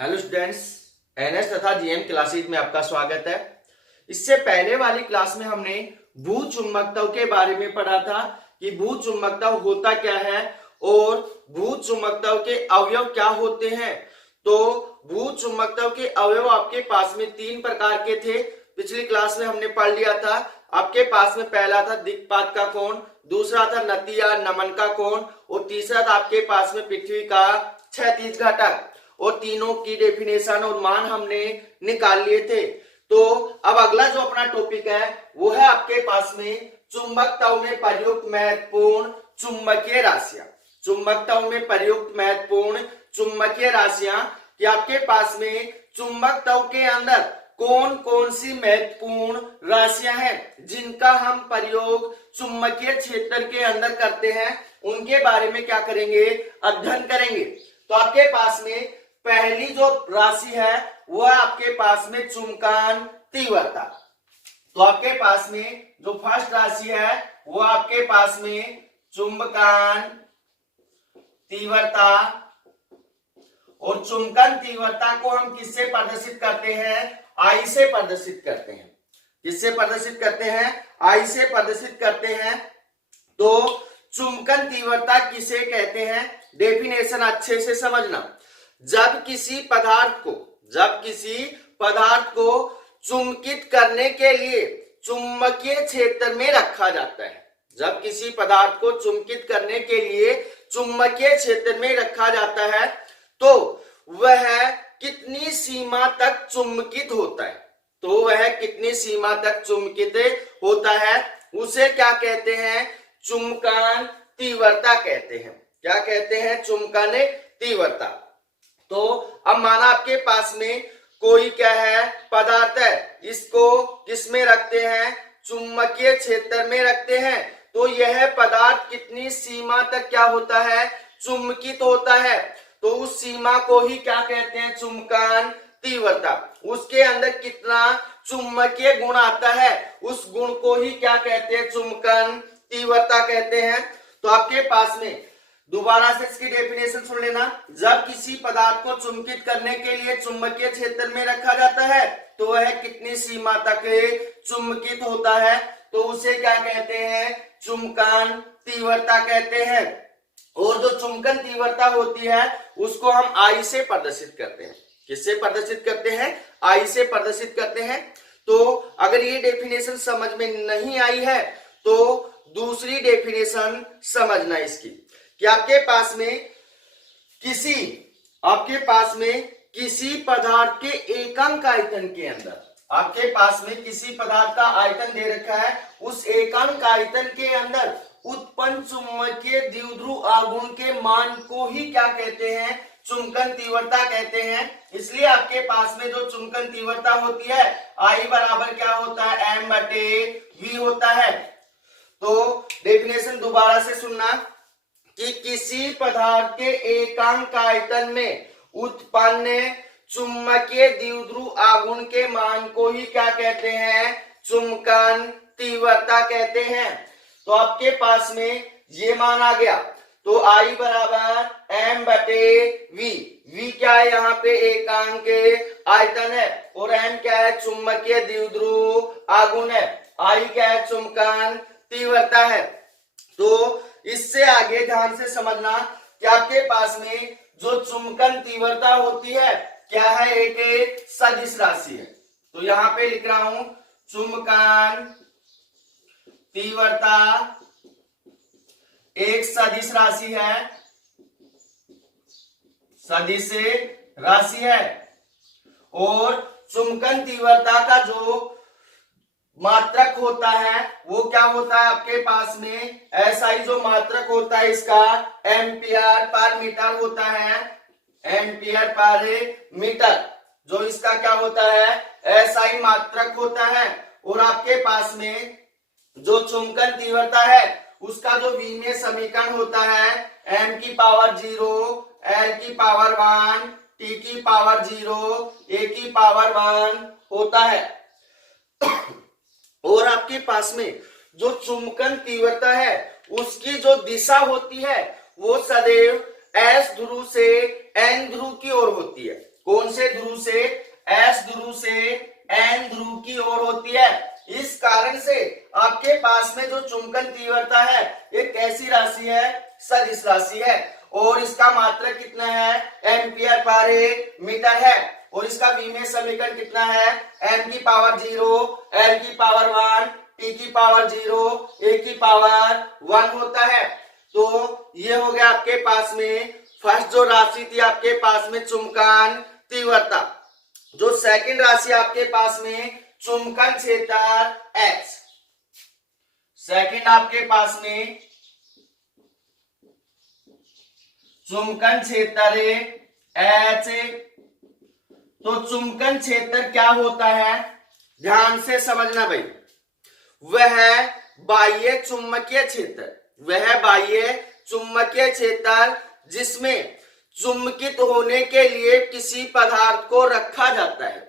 Hello students, NS तथा GM classes में आपका स्वागत है। इससे पहले वाली क्लास में हमने भूचुंबकत्व के बारे में पढ़ा था कि भूचुंबकत्व होता क्या है और भूचुंबकत्व के अवयव क्या होते हैं। तो भूचुंबकत्व के अवयव आपके पास में 3 प्रकार के थे। पिछली क्लास में हमने पढ़ लिया था। आपके पास में पहला था दिक्पात का कोण, दूसरा था नति या नमन का कोण और तीसरा था आपके पास में पृथ्वी का क्षैतिज घटक। और तीनों की डेफिनेशन और मान हमने निकाल लिए थे। तो अब अगला जो अपना टॉपिक है वो है आपके पास में चुंबकत्व में प्रयुक्त महत्वपूर्ण चुंबकीय राशियां। चुंबकत्व में प्रयुक्त महत्वपूर्ण चुंबकीय राशियां कि आपके पास में चुंबकत्व के अंदर कौन कौन सी महत्वपूर्ण राशियां हैं जिनका हम प्रयोग चुंबकीय क्षेत्र के अंदर करते हैं, उनके बारे में क्या करेंगे, अध्ययन करेंगे। तो आपके पास में पहली जो राशि है वह आपके पास में चुंबकान तीव्रता। तो आपके पास में जो फर्स्ट राशि है वो आपके पास में चुंबकान तीव्रता। और चुंबकन तीव्रता को हम किससे प्रदर्शित करते हैं, आई से प्रदर्शित करते हैं। किससे प्रदर्शित करते हैं, आई से प्रदर्शित करते हैं। तो चुंबकन तीव्रता किसे कहते हैं, डेफिनेशन अच्छे से समझना। जब किसी पदार्थ को चुंबकित करने के लिए चुंबकीय क्षेत्र में रखा जाता है, जब किसी पदार्थ को चुंबकित करने के लिए चुंबकीय क्षेत्र में रखा जाता है तो वह कितनी सीमा तक चुंबकित होता है, तो वह कितनी सीमा तक चुंबकित होता है उसे क्या कहते हैं, चुंबकन तीव्रता कहते हैं। क्या कहते हैं, चुंबकन तीव्रता। तो अब माना आपके पास में कोई क्या है, पदार्थ है, इसको किस में रखते हैं, चुंबकीय क्षेत्र में रखते हैं। तो यह पदार्थ कितनी सीमा तक क्या होता है, चुंबकित होता है। तो उस सीमा को ही क्या कहते हैं, चुंबकन तीव्रता। उसके अंदर कितना चुंबकीय गुण आता है उस गुण को ही क्या कहते हैं, चुंबकन तीव्रता कहते हैं। तो आपके पास में दोबारा से इसकी डेफिनेशन सुन लेना। जब किसी पदार्थ को चुंबकित करने के लिए चुंबकीय क्षेत्र में रखा जाता है तो वह कितनी सीमा तक चुंबकित होता है, तो उसे क्या कहते हैं, चुंबकन तीव्रता कहते हैं। और जो चुंबकन तीव्रता होती है उसको हम आई से प्रदर्शित करते हैं। किससे प्रदर्शित करते हैं, आई से प्रदर्शित करते हैं। तो अगर ये डेफिनेशन समझ में नहीं आई है तो दूसरी डेफिनेशन समझना इसकी कि आपके पास में किसी पदार्थ के एकांक आयतन के अंदर, आपके पास में किसी पदार्थ का आयतन दे रखा है, उस एकांक आयतन के अंदर उत्पन्न चुंबकीय द्विध्रुव आघूर्ण के मान को ही क्या कहते हैं, चुंबकन तीव्रता कहते हैं। इसलिए आपके पास में जो चुंबकन तीव्रता होती है आई बराबर क्या होता है, m/v होता है। तो डेफिनेशन दोबारा से सुनना कि किसी पदार्थ के एकांक आयतन में उत्पन्न चुंबकीय द्विध्रुव आघूर्ण के मान को ही क्या कहते हैं, चुंबकन तीव्रता कहते हैं। तो आपके पास में ये मान आ गया। तो I बराबर m/v। v क्या है, यहाँ पे एकांक आयतन है और m क्या है, चुंबकीय द्विध्रुव आघूर्ण है। I क्या है, चुंबकन तीव्रता है। तो इससे आगे ध्यान से समझना कि आपके पास में जो चुंबकन तीव्रता होती है क्या है, एक सदिश राशि है। तो यहाँ पे लिख रहा हूं चुंबकन तीव्रता एक सदिश राशि है, सदिश राशि है। और चुंबकन तीव्रता का जो मात्रक होता है वो क्या होता है, आपके पास में ऐसा ही जो मात्रक होता है इसका एम्पियर पर मीटर होता है, एम्पियर पर मीटर जो इसका क्या होता है, ऐसा ही मात्रक होता है। और आपके पास में जो चुंबकन तीव्रता है उसका जो विमीय समीकरण होता है m की पावर 0, l की पावर 1, t की पावर 0, a की पावर 1 होता है। और आपके पास में जो चुंबकन तीव्रता है उसकी जो दिशा होती है वो सदैव S ध्रुव से N ध्रुव की ओर होती है। कौन से ध्रुव से? एस ध्रुव से एन ध्रुव की ओर होती है। इस कारण से आपके पास में जो चुंबकन तीव्रता है ये कैसी राशि है? सदिश राशि है। और इसका मात्रक कितना है? एम्पियर पर मीटर है। और इसका विमेय समीकरण कितना है? m की पावर 0, l की पावर 1, t की पावर 0, a की पावर 1 होता है। तो ये हो गया आपके पास में फर्स्ट जो राशि थी आपके पास में चुंबकन तीव्रता। जो सेकंड राशि आपके पास में चुंबकन क्षेत्र H। सेकंड आपके पास में चुंबकन क्षेत्र H। तो चुंबकन क्षेत्र क्या होता है? ध्यान से समझना भाई। वह बाह्य चुंबकीय क्षेत्र, वह बाह्य चुंबकीय क्षेत्र जिसमें चुंबकित होने के लिए किसी पदार्थ को रखा जाता है।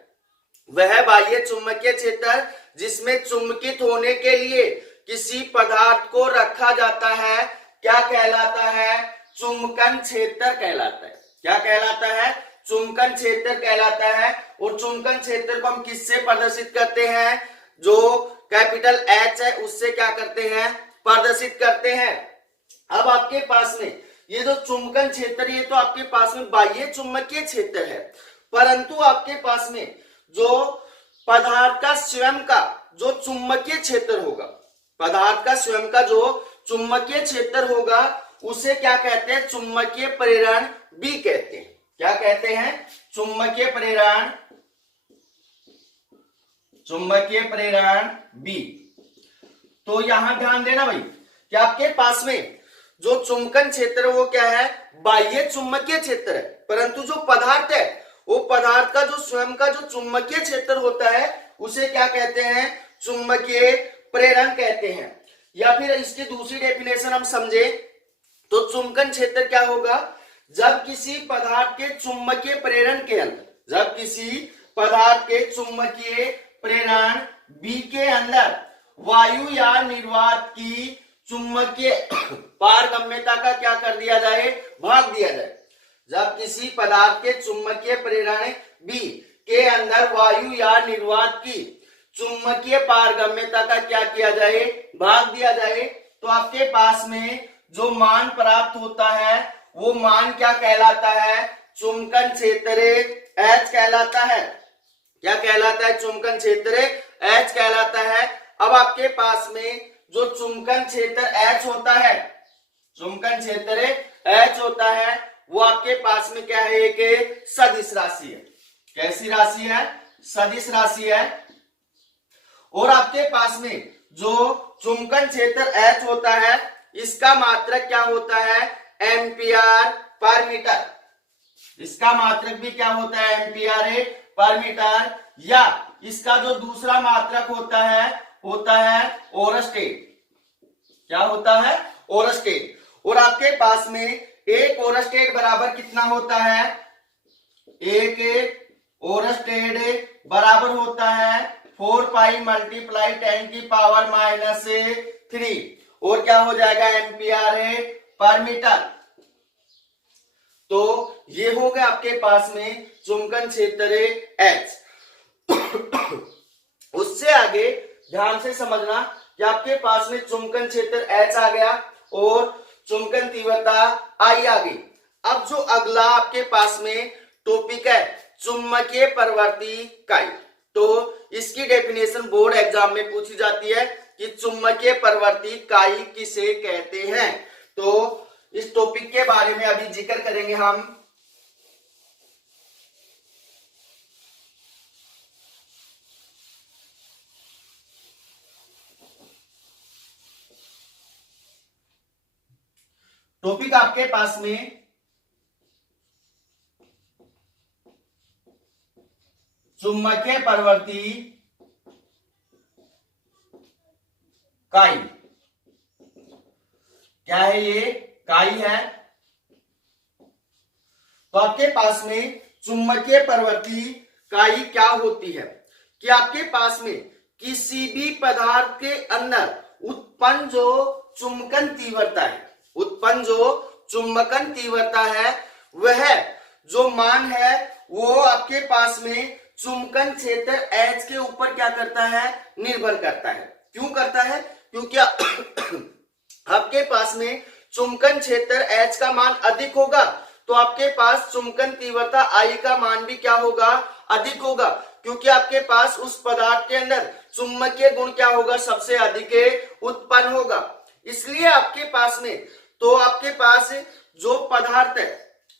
वह बाह्य चुंबकीय क्षेत्र जिसमें चुंबकित होने के लिए किसी पदार्थ को रखा जाता है क्या कहलाता है? चुंबकन क्षेत्र कहलाता है। क्या कहलाता है? चुंबकन क्षेत्र कहलाता है। और चुंबकन क्षेत्र को हम किससे प्रदर्शित करते हैं? जो कैपिटल H है उससे क्या करते हैं? प्रदर्शित करते हैं। अब आपके पास में ये जो चुंबकन क्षेत्र ये तो आपके पास में बाह्य चुंबकीय क्षेत्र है, परंतु आपके पास में जो पदार्थ का स्वयं का जो चुंबकीय क्षेत्र होगा, पदार्थ का स्वयं का जो चुंबकीय क्षेत्र होगा उसे क्या कहते हैं? चुंबकीय प्रेरण B कहते हैं। क्या कहते हैं? चुंबकीय प्रेरण, चुंबकीय प्रेरण B। तो यहां ध्यान देना भाई कि आपके पास में जो चुंबकन क्षेत्र वो क्या है? बाह्य चुंबकीय क्षेत्र है, परंतु जो पदार्थ है वो पदार्थ का जो स्वयं का जो चुंबकीय क्षेत्र होता है उसे क्या कहते हैं? चुंबकीय प्रेरण कहते हैं। या फिर इसकी दूसरी डेफिनेशन हम समझे तो चुंबकन क्षेत्र क्या होगा? जब किसी पदार्थ के चुंबकीय प्रेरण के अंदर, जब किसी पदार्थ के चुंबकीय प्रेरण B के अंदर वायु या निर्वात की चुंबकीय पारगम्यता का क्या कर दिया जाए? भाग दिया जाए। जब किसी पदार्थ के चुंबकीय प्रेरण B के अंदर वायु या निर्वात की चुंबकीय पारगम्यता का क्या किया जाए? भाग दिया जाए। तो आपके पास में जो मान प्राप्त होता है वो मान क्या कहलाता है? चुंबकन क्षेत्र H कहलाता है। क्या कहलाता है? चुंबकन क्षेत्र H कहलाता है। अब आपके पास में जो चुंबकन क्षेत्र H होता है, चुंबकन क्षेत्र H होता है वो आपके पास में क्या है? एक सदिश राशि है। कैसी राशि है? सदिश राशि है। और आपके पास में जो चुंबकन क्षेत्र H होता है इसका मात्रक क्या होता है? Ampere per metre. इसका मात्रक भी क्या होता है? Ampere per metre. या इसका जो दूसरा मात्रक होता है ओरस्टेट। क्या होता है? ओरस्टेट। और आपके पास में एक ओरस्टेट बराबर कितना होता है? एक ओरस्टेट बराबर होता है 4 पाई मल्टीप्लाई 10 की पावर -3। और क्या हो जाएगा? Ampere per metre. तो ये हो गया आपके पास में चुंबकन क्षेत्र H। उससे आगे ध्यान से समझना कि आपके पास में चुंबकन क्षेत्र H आ गया और चुंबकन तीव्रता I आ गई। अब जो अगला आपके पास में टॉपिक है चुंबकीय प्रवृत्ति इकाई। तो इसकी डेफिनेशन बोर्ड एग्जाम में पूछी जाती है कि चुंबकीय प्रवृत्ति इकाई किसे कहते हैं। तो इस टॉपिक के बारे में अभी जिक्र करेंगे हम। टॉपिक आपके पास में चुंबकीय प्रवृत्ति इकाई। क्या है? ये इकाई है। तो आपके पास में चुंबकीय प्रवृत्ति इकाई क्या होती है कि आपके पास में किसी भी पदार्थ के अंदर उत्पन्न जो चुंबकन तीव्रता है, उत्पन्न जो चुंबकन तीव्रता है वह जो मान है वो आपके पास में चुंबकन क्षेत्र H के ऊपर क्या करता है, निर्भर करता है। क्यों करता है? क्योंकि आपके पास में चुंबकन क्षेत्र H का मान अधिक होगा तो आपके पास चुंबकन तीव्रता I का मान भी क्या होगा, अधिक होगा, क्योंकि आपके पास उस पदार्थ के अंदर चुंबकीय गुण क्या होगा, सबसे अधिक उत्पन्न होगा। इसलिए आपके पास में तो आपके पास जो पदार्थ है,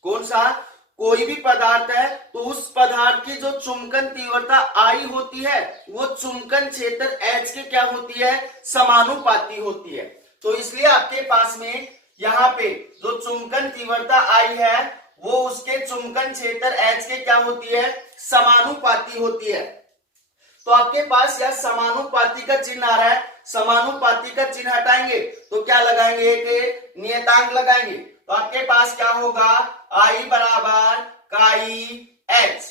कौन सा, कोई भी पदार्थ है तो उस पदार्थ की जो चुंबकन तीव्रता I होती है वो चुंबकन क्षेत्र H के क्या होती है, समानुपाती होती है। तो इसलिए आपके पास में यहाँ पे जो चुंबकन तीव्रता I है वो उसके चुंबकन क्षेत्र H के क्या होती है, समानुपाती होती है। तो आपके पास यह समानुपाती का चिन्ह आ रहा है, समानुपाती का चिन्ह हटाएंगे तो क्या लगाएंगे, एक नियतांक लगाएंगे। तो आपके पास क्या होगा, I बराबर काई H,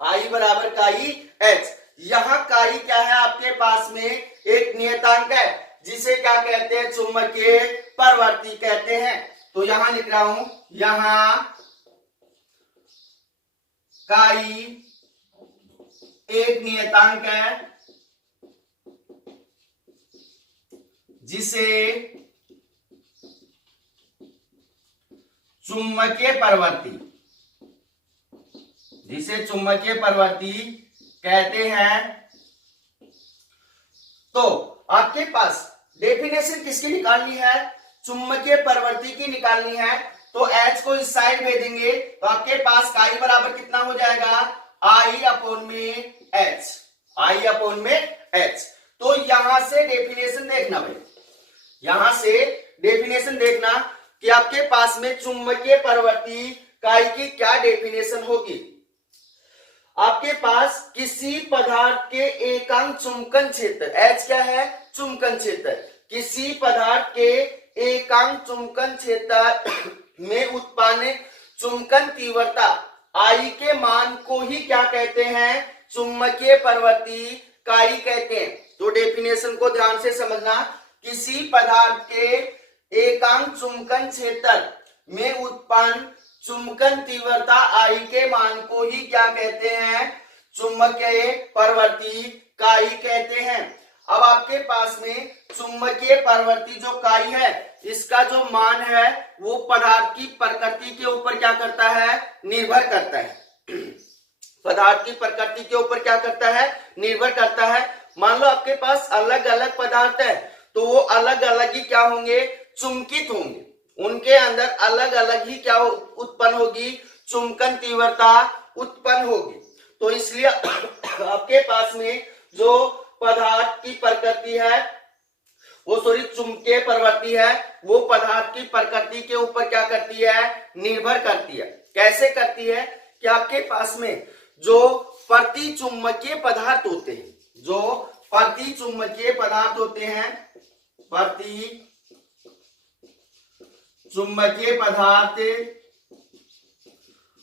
I बराबर काई H। यहाँ काई क्या है, आपके पास में एक नियतांक है जिसे क्या कहते हैं, चुंबकीय प्रवृत्ति कहते हैं। तो यहां लिख रहा हूं, यहां काई एक नियतांक है जिसे चुंबकीय प्रवृत्ति कहते हैं। तो आपके पास डेफिनेशन किसकी निकालनी है, चुंबकीय प्रवृत्ति की निकालनी है। तो H को इस साइड भेजेंगे तो आपके पास काई बराबर कितना हो जाएगा, I अपॉन में H, I अपॉन में H। तो यहां से डेफिनेशन देखना भाई, यहां से डेफिनेशन देखना कि आपके पास में चुंबकीय प्रवृत्ति काई की क्या डेफिनेशन होगी। आपके पास किसी पदार्थ के एकांक चुंबकन क्षेत्र, H क्या है, चुंबकन क्षेत्र, किसी पदार्थ के एकांक चुंबकन क्षेत्र में उत्पन्न चुंबकन तीव्रता I के मान को ही क्या कहते हैं, चुंबकीय प्रवृत्ति काई कहते हैं। तो डेफिनेशन को ध्यान से समझना, किसी पदार्थ के एकांक चुंबकन क्षेत्र में उत्पन्न चुंबकन तीव्रता I के मान को ही क्या कहते हैं, चुंबकीय प्रवृत्ति काई कहते हैं। अब आपके पास में चुंबकीय प्रवृत्ति जो काई है इसका जो मान है वो पदार्थ की प्रकृति के ऊपर क्या करता है, निर्भर करता है। पदार्थ की प्रकृति के ऊपर क्या करता है, निर्भर करता है। मान लो आपके पास अलग अलग पदार्थ है तो वो अलग अलग ही क्या होंगे, चुंबकित होंगे, उनके अंदर अलग अलग ही क्या उत्पन्न होगी, चुंबकन तीव्रता उत्पन्न होगी। तो इसलिए आपके पास में जो पदार्थ की प्रकृति है वो चुंबकीय प्रवृत्ति है, वो पदार्थ की प्रकृति के ऊपर क्या करती है, निर्भर करती है। कैसे करती है कि आपके पास में जो प्रतिचुंबकीय पदार्थ होते हैं, जो प्रतिचुंबकीय पदार्थ होते हैं, प्रतिचुंबकीय पदार्थ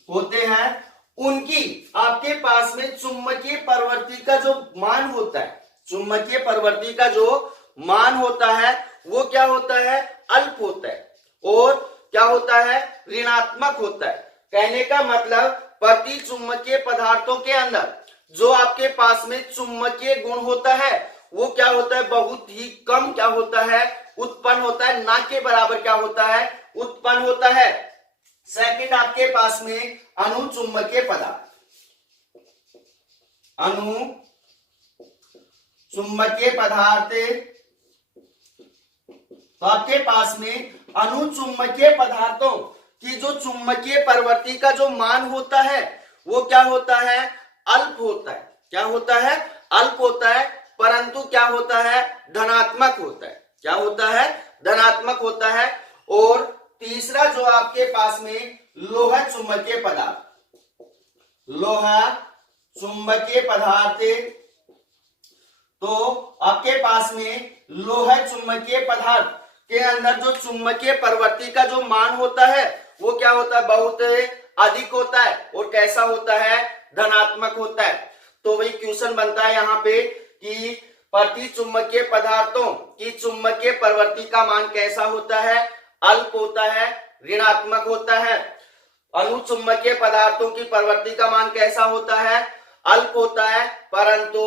होते हैं, उनकी आपके पास में चुंबकीय प्रवृत्ति का जो मान होता है, चुंबकीय प्रवृत्ति का जो मान होता है वो क्या होता है, अल्प होता है और क्या होता है, ऋणात्मक होता है। कहने का मतलब प्रतिचुंबकीय पदार्थों के अंदर जो आपके पास में चुंबकीय गुण होता है वो क्या होता है, बहुत ही कम क्या होता है, उत्पन्न होता है, ना के बराबर क्या होता है, उत्पन्न होता है। सेकंड आपके पास में अनुचुंबकीय पदार्थ, अनुचुंबकीय पदार्थ, तो आपके पास में अनुचुंबकीय पदार्थों की जो चुंबकीय प्रवृत्ति का जो मान होता है वो क्या होता है, अल्प होता है। क्या होता है, अल्प होता है, परंतु क्या होता है, धनात्मक होता है। क्या होता है, धनात्मक होता है। और तीसरा जो आपके पास में लोहा चुंबकीय पदार्थ, लोहा चुंबकीय पदार्थ, तो आपके पास में लोहा चुंबकीय पदार्थ के अंदर जो चुंबकीय प्रवृत्ति का जो मान होता है वो क्या होता है, बहुत अधिक होता है और कैसा होता है, धनात्मक होता है। तो वही क्वेश्चन बनता है यहाँ पे कि प्रतिचुंबकीय पदार्थों की चुंबकीय प्रवृत्ति का मान कैसा होता है, अल्प होता है, ऋणात्मक होता है। अनुचुंबकीय पदार्थों की प्रवृत्ति का मान कैसा होता है? अल्प होता है, परंतु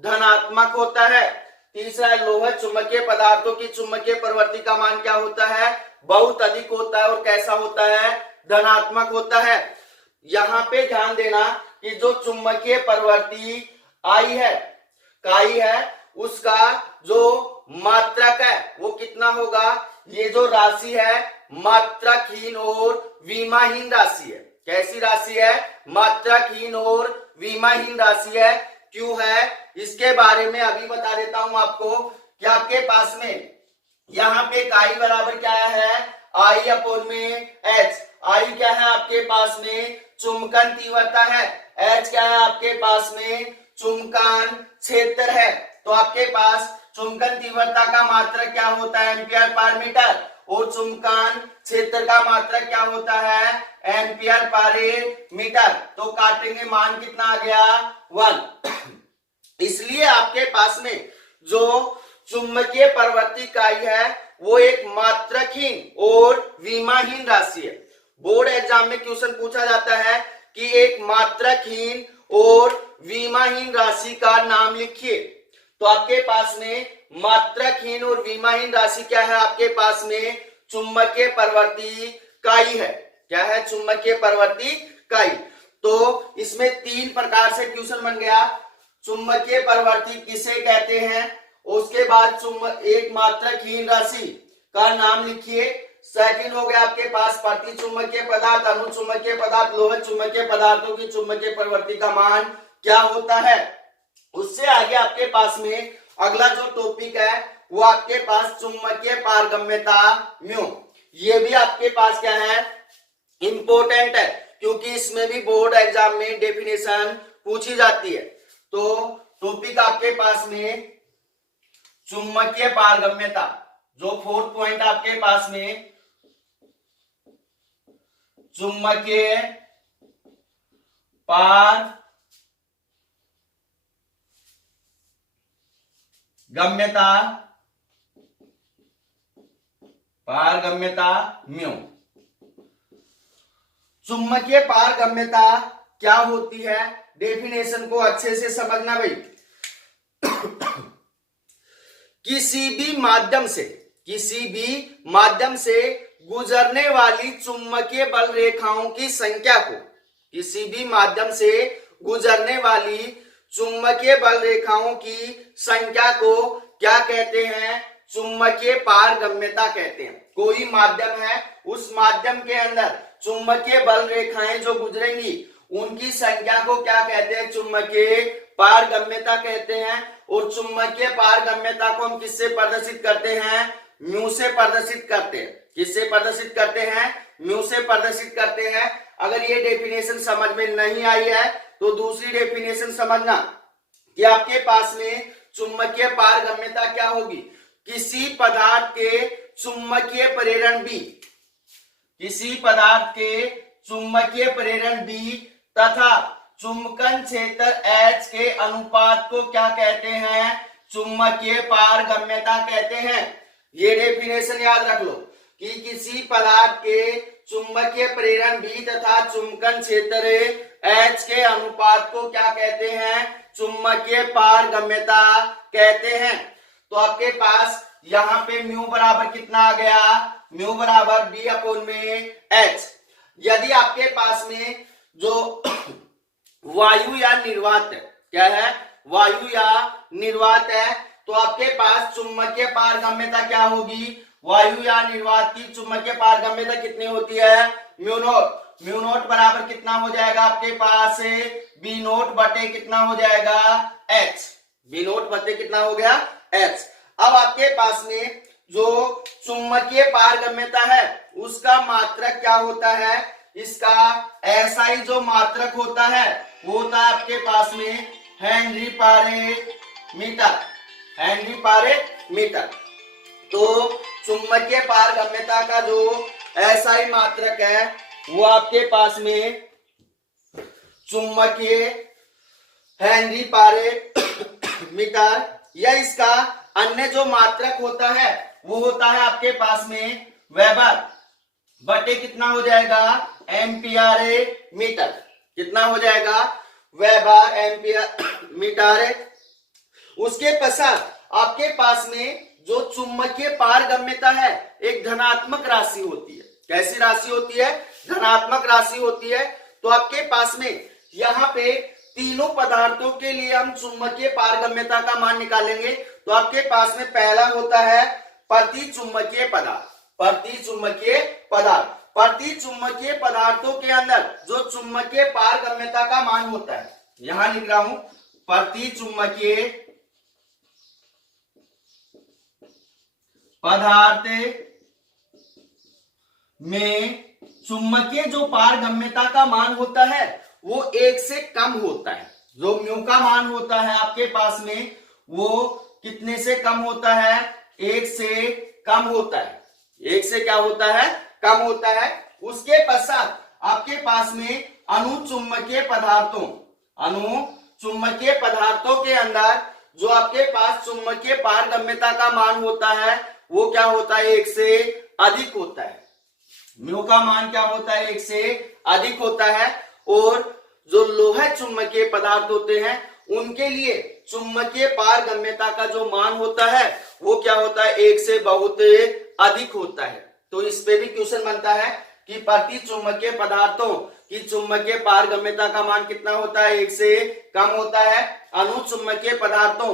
धनात्मक होता है। तीसरा, लोह चुंबकीय पदार्थों की चुंबकीय प्रवृत्ति का मान क्या होता है? बहुत अधिक होता है और कैसा होता है? धनात्मक होता है। यहाँ पे ध्यान देना कि जो चुंबकीय प्रवृत्ति आई है, काई है, उसका जो मात्रक है वो कितना होगा? ये जो राशि है मात्रकहीन और विमाहीन राशि है। कैसी राशि है? मात्रकहीन और विमाहीन राशि है। क्यों है? इसके बारे में अभी बता देता हूं आपको कि आपके पास में यहाँ पे काई बराबर क्या है? आई अपॉन में एच। आई क्या है आपके पास में? चुंबकन तीव्रता है। एच क्या है आपके पास में? चुंबकन क्षेत्र है। तो आपके पास चुंबकन तीव्रता का मात्रक क्या होता है? Ampere per metre. और चुंबकन क्षेत्र का मात्रक क्या होता है? Ampere per metre. तो काटेंगे, मान कितना आ गया? 1। इसलिए आपके पास में जो चुंबकीय प्रवृत्ति इकाई है वो एक मात्रकहीन और विमाहीन राशि है। बोर्ड एग्जाम में क्वेश्चन पूछा जाता है कि एक मात्रकहीन और विमाहीन राशि का नाम लिखिए। तो आपके पास में मात्रकहीन और विमाहीन राशि क्या है? आपके पास में चुंबकीय प्रवृत्ति इकाई है। क्या है? चुंबकीय प्रवृत्ति इकाई। तो इसमें 3 प्रकार से क्वेश्चन बन गया। चुंबकीय प्रवृत्ति किसे कहते हैं? उसके बाद एक मात्रकहीन राशि का नाम लिखिए। सेकंड हो गया आपके पास प्रति चुंबकीय पदार्थ, अनुचुंबकीय पदार्थ, लोह चुंबकीय पदार्थों की चुंबकीय प्रवृत्ति का मान क्या होता है। उससे आगे आपके पास में अगला जो टॉपिक है वो आपके पास चुंबकीय पारगम्यता म्यू। ये भी आपके पास क्या है? इंपॉर्टेंट है, क्योंकि इसमें भी बोर्ड एग्जाम में डेफिनेशन पूछी जाती है। तो टॉपिक आपके पास में चुंबकीय पारगम्यता, जो 4th पॉइंट आपके पास में चुंबकीय पारगम्यता म्यू। चुंबकीय पारगम्यता क्या होती है? डेफिनेशन को अच्छे से समझना भाई। किसी भी माध्यम से गुजरने वाली चुंबकीय बल रेखाओं की संख्या को, किसी भी माध्यम से गुजरने वाली चुंबकीय बल रेखाओं की संख्या को क्या कहते हैं? चुंबकीय पारगम्यता कहते हैं। कोई माध्यम है, उस माध्यम के अंदर चुंबकीय बल रेखाएं जो गुजरेंगी उनकी संख्या को क्या कहते हैं? चुंबकीय पारगम्यता कहते हैं। और चुंबकीय पारगम्यता को हम किससे प्रदर्शित करते हैं? म्यू से प्रदर्शित करते हैं। किससे प्रदर्शित करते हैं? म्यू से प्रदर्शित करते हैं। अगर ये डेफिनेशन समझ में नहीं आई है तो दूसरी डेफिनेशन समझना कि आपके पास में चुंबकीय पारगम्यता क्या होगी? किसी पदार्थ के चुंबकीय प्रेरण B, किसी पदार्थ के चुंबकीय प्रेरण B तथा चुंबकन क्षेत्र H के अनुपात को क्या कहते हैं? चुंबकीय पारगम्यता कहते हैं। ये डेफिनेशन याद रख लो कि किसी पदार्थ के चुंबकीय प्रेरण B तथा चुंबकन क्षेत्र H के अनुपात को क्या कहते हैं? चुंबकीय पारगम्यता कहते हैं। तो आपके पास यहाँ पे म्यू बराबर कितना आ गया? म्यू बराबर B अपॉन में H। यदि आपके पास में जो वायु या निर्वात है, क्या है? वायु या निर्वात है, तो आपके पास चुंबकीय पारगम्यता क्या होगी? वायु या निर्वात की चुंबकीय पारगम्यता कितनी होती है? Mu naught. म्यू नॉट बराबर कितना हो जाएगा आपके पास? बी नॉट बटे कितना हो जाएगा? H। बी नॉट बटे कितना हो गया? H। अब आपके पास में जो चुंबकीय पारगम्यता है उसका मात्रक क्या होता है? इसका एसआई जो मात्रक होता है वो होता है आपके पास में हेनरी पारे मीटर। हेनरी पारे मीटर। तो चुंबकीय पारगम्यता का जो एसआई मात्रक है वो आपके पास में चुंबकीय हेनरी पारे मीटर, या इसका अन्य जो मात्रक होता है वो होता है आपके पास में वेबर। बटे कितना हो जाएगा, एम्पियर मीटर। कितना हो जाएगा, वेबर एम्पियर मीटर। उसके पश्चात आपके पास में जो चुंबकीय पारगम्यता है एक धनात्मक राशि होती है। कैसी राशि होती है, धनात्मक राशि होती है। तो आपके पास में यहाँ पे तीनों पदार्थों के लिए हम चुंबकीय पारगम्यता का मान निकालेंगे। तो आपके पास में पहला होता है प्रति चुंबकीय पदार्थ। प्रति चुंबकीय पदार्थ, प्रति चुंबकीय पदार्थों के अंदर जो चुंबकीय पारगम्यता का मान होता है, यहां लिख रहा हूं, प्रति चुंबकीय पदार्थ में चुंबकीय जो पारगम्यता का मान होता है वो 1 से कम होता है। जो म्यू का मान होता है आपके पास में वो कितने से कम होता है, 1 से कम होता है। 1 से क्या होता है, कम होता है। उसके पश्चात आपके पास में अनुचुंबकीय पदार्थों, अनुचुंबकीय पदार्थों के अंदर जो आपके पास चुंबकीय पारगम्यता का मान होता है वो क्या होता है, 1 से अधिक होता है। म्यू का मान क्या होता है, 1 से अधिक होता है। और जो लोहा चुंबकीय पदार्थ होते हैं उनके लिए चुंबकीय पारगम्यता का जो मान होता है वो क्या होता है, 1 से बहुत अधिक होता है। तो इस पे भी क्वेश्चन बनता है कि प्रति चुंबकीय पदार्थों की चुंबकीय पारगम्यता का मान कितना होता है, 1 से कम होता है। अनुचुंबकीय पदार्थों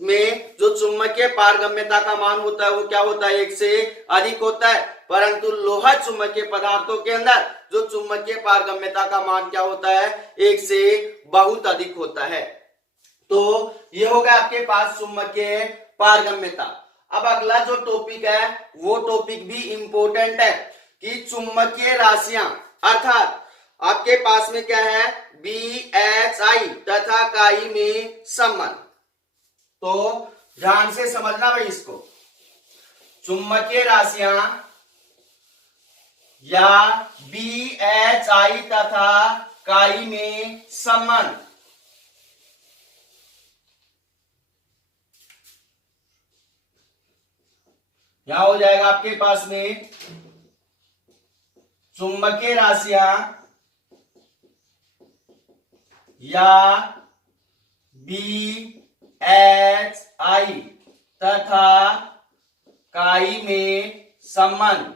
में जो चुंबकीय पारगम्यता का मान होता है वो क्या होता है, 1 से अधिक होता है। परंतु लोहा चुंबकीय पदार्थों के अंदर जो चुंबकीय पारगम्यता का मान क्या होता है, 1 से बहुत अधिक होता है। तो ये होगा आपके पास चुंबकीय पारगम्यता। अब अगला जो टॉपिक है वो टॉपिक भी इंपॉर्टेंट है कि चुंबकीय राशियां, अर्थात आपके पास में क्या है, BHI तथा काई में संबंध। तो ध्यान से समझना भाई इसको, चुंबकीय राशियां या BHI तथा काई में संबंध। यहां हो जाएगा आपके पास में चुंबकीय राशियां या BHI तथा काई में संबंध।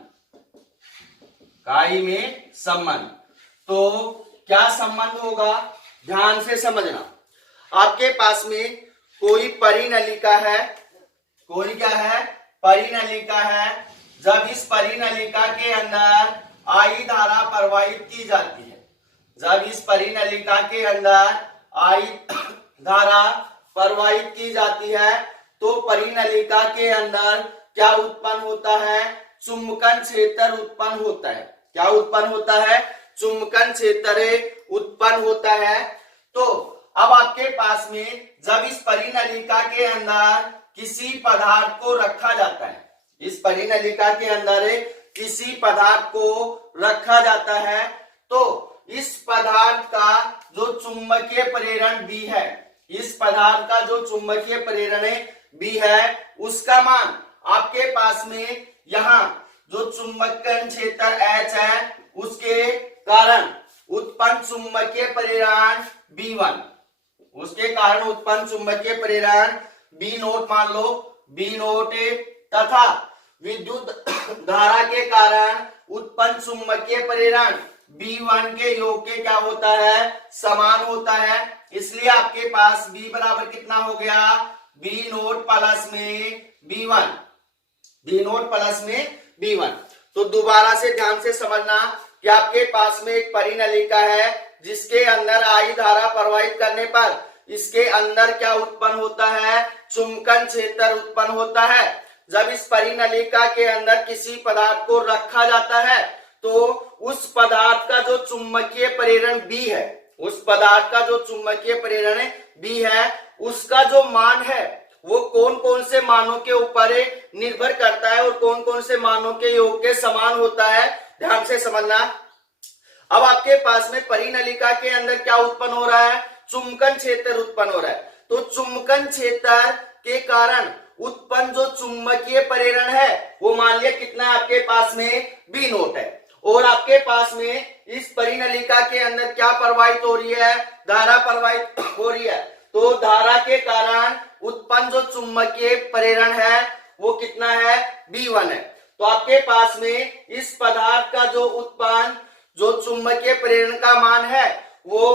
काई में संबंध, तो क्या संबंध होगा, ध्यान से समझना। आपके पास में कोई परिनलिका है, कोई क्या है, परिनलिका है। जब इस परिनलिका के अंदर आई धारा प्रवाहित की जाती है, जब इस परिनलिका के अंदर आई धारा प्रवाहित की जाती है तो परिनलिका के अंदर क्या उत्पन्न होता है, चुंबकन क्षेत्र उत्पन्न होता है। क्या उत्पन्न होता है, चुंबकन क्षेत्र उत्पन्न होता है। तो अब आपके पास में जब इस परिनलिका के अंदर किसी पदार्थ को रखा जाता है, इस परिनलिका के अंदर किसी पदार्थ को रखा जाता है, तो इस पदार्थ का जो चुंबकीय प्रेरण B है, इस पदार्थ का जो चुंबकीय प्रेरण B है उसका मान आपके पास में यहाँ जो चुंबकन क्षेत्र H है उसके कारण उत्पन्न चुंबकीय प्रेरण B1, उसके कारण उत्पन्न चुंबकीय प्रेरण B नोट मान लो, B नोट तथा विद्युत धारा के कारण उत्पन्न चुंबकीय प्रेरण B1 के योग के क्या होता है, समान होता है। इसलिए आपके पास B बराबर कितना हो गया, B नोट प्लस में B1, B नोट प्लस में B1। तो दोबारा से ध्यान से समझना कि आपके पास में एक परिनलिका है जिसके अंदर आई धारा प्रवाहित करने पर इसके अंदर क्या उत्पन्न होता है, चुंबकन क्षेत्र उत्पन्न होता है। जब इस परिनलिका के अंदर किसी पदार्थ को रखा जाता है तो उस पदार्थ का जो चुंबकीय प्रेरण B है, उस पदार्थ का जो चुंबकीय प्रेरण B है उसका जो मान है वो कौन कौन से मानों के ऊपर निर्भर करता है और कौन कौन से मानों के योग के समान होता है, ध्यान से समझना। अब आपके पास में परिनलिका के अंदर क्या उत्पन्न हो रहा है, चुंबकन क्षेत्र उत्पन्न हो रहा है। तो चुंबकन क्षेत्र के कारण उत्पन्न जो चुंबकीय प्रेरण है वो मान लिया कितना है आपके पास में बी नोट है, और आपके पास में इस परिनलिका के अंदर क्या प्रवाहित हो रही है, धारा प्रवाहित हो रही है। तो धारा के कारण उत्पन्न जो चुंबकीय प्रेरण है वो कितना है, B1 है। तो आपके पास में इस पदार्थ का जो उत्पन्न जो चुंबकीय प्रेरण का मान है वो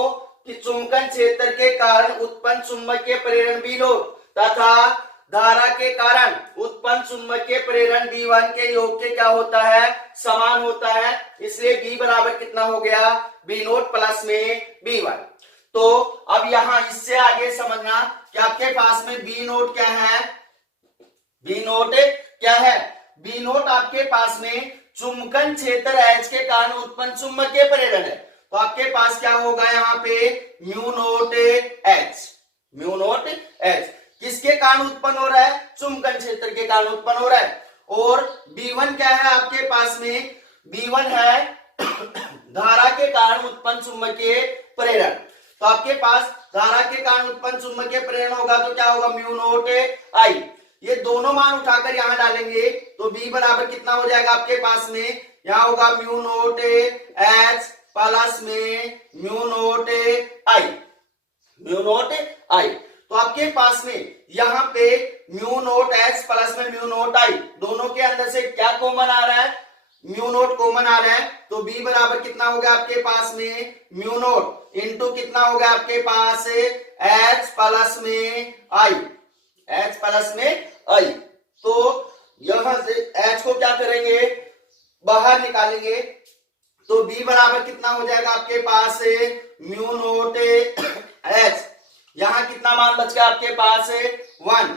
कि चुंबकन क्षेत्र के कारण उत्पन्न चुंबकीय प्रेरण B नोट तथा धारा के कारण उत्पन्न चुंबकीय प्रेरण B1 के योग के क्या होता है, समान होता है। इसलिए B बराबर कितना हो गया, B नोट प्लस में B1। तो अब यहां इससे आगे समझना कि आपके पास में B नोट क्या है, B नोट क्या है, B नोट आपके पास में चुंबकन क्षेत्र H के कारण उत्पन्न चुंबकीय प्रेरण है। तो आपके पास क्या होगा यहाँ पे, mu naught H, mu naught H किसके कारण उत्पन्न हो रहा है, चुंबकन क्षेत्र के कारण उत्पन्न हो रहा है। और B1 क्या है आपके पास में, B1 है धारा के कारण उत्पन्न चुंबकीय प्रेरण। तो आपके पास धारा के कारण उत्पन्न चुंबकीय प्रेरण होगा तो क्या होगा, म्यू नोट I। ये दोनों मान उठाकर यहां डालेंगे तो B बराबर कितना हो जाएगा आपके पास में, यहां होगा म्यू नोट H प्लस में mu naught I, mu naught I। तो आपके पास में यहाँ पे म्यू नोट H प्लस में म्यू नोट I, दोनों के अंदर से क्या कॉमन आ रहा है, म्यू नोट कॉमन आ रहा है। तो B बराबर कितना हो गया आपके पास में, म्यू नोट इंटू कितना हो गया आपके पास H प्लस में I, H प्लस में I। तो यहां से H को क्या करेंगे, बाहर निकालेंगे तो B बराबर कितना हो जाएगा आपके पास म्यू नोट H, यहां कितना मान बच गया आपके पास 1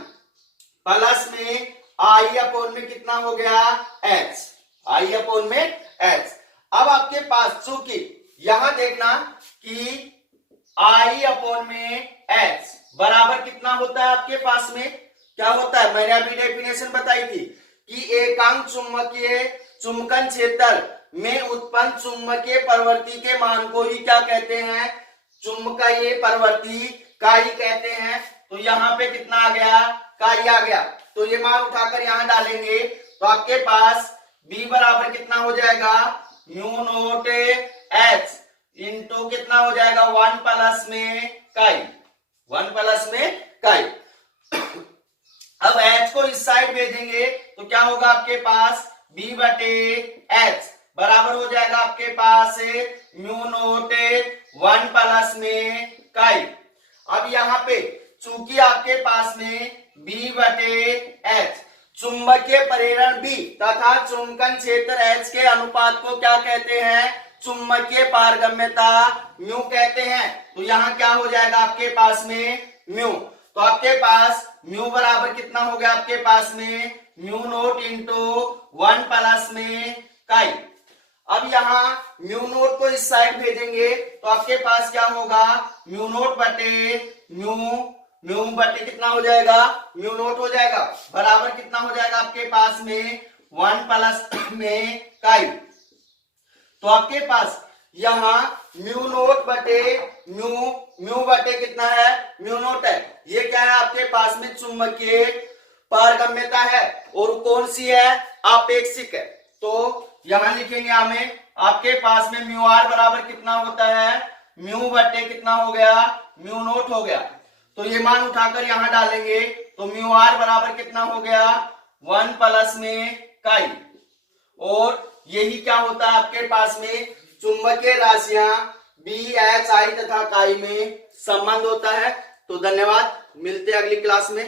प्लस में I अपॉन में कितना हो गया H, I अपॉन में H। अब आपके पास चूंकि यहां देखना कि I अपॉन में H बराबर कितना होता है आपके पास में, क्या होता है, मैंने अभी डेफिनेशन बताई थी कि एकांक चुंबकीय चुंबकन क्षेत्र में उत्पन्न चुंबकीय प्रवृत्ति के मान को ही क्या कहते हैं, चुंबकीय प्रवृत्ति काई कहते हैं। तो यहाँ पे कितना आ गया, काई आ गया। तो ये मान उठाकर यहाँ डालेंगे तो आपके पास B बराबर कितना हो जाएगा, म्यू नोट H इंटू कितना हो जाएगा 1 प्लस में काई, 1 प्लस में काई। अब H को इस साइड भेजेंगे तो क्या होगा आपके पास, B बटे H बराबर हो जाएगा आपके पास म्यू नोट 1 प्लस में काई। अब यहाँ पे चूंकि आपके पास में B बटे H चुंबकीय प्रेरण B तथा चुंबकन क्षेत्र H के अनुपात को क्या कहते हैं, चुंबकीय पारगम्यता म्यू कहते हैं। तो यहाँ क्या हो जाएगा आपके पास में म्यू। तो आपके पास म्यू बराबर कितना हो गया आपके पास में, म्यू नोट इंटू 1 प्लस में काई। अब यहाँ म्यू नोट को इस साइड भेजेंगे तो आपके पास क्या होगा, म्यू नोट बटे म्यू, म्यू बटे कितना हो जाएगा, म्यू नोट हो जाएगा बराबर कितना हो जाएगा आपके पास में 1 प्लस में काई। तो आपके पास यहाँ म्यू नोट बटे म्यू, म्यू बटे कितना है, म्यू नोट है। ये क्या है आपके पास में, चुंबकीय पारगम्यता है और कौन सी है, आपेक्षिक है। तो यहां लिखेंगे हमें आपके पास में म्यू आर बराबर कितना होता है, म्यू बटे कितना हो गया, म्यू नोट हो गया। तो ये मान उठाकर यहां डालेंगे तो म्यू आर बराबर कितना हो गया, 1 प्लस में काई। और यही क्या होता है आपके पास में, चुंबकीय राशियां B, H, I तथा काई में संबंध होता है। तो धन्यवाद, मिलते हैं अगली क्लास में।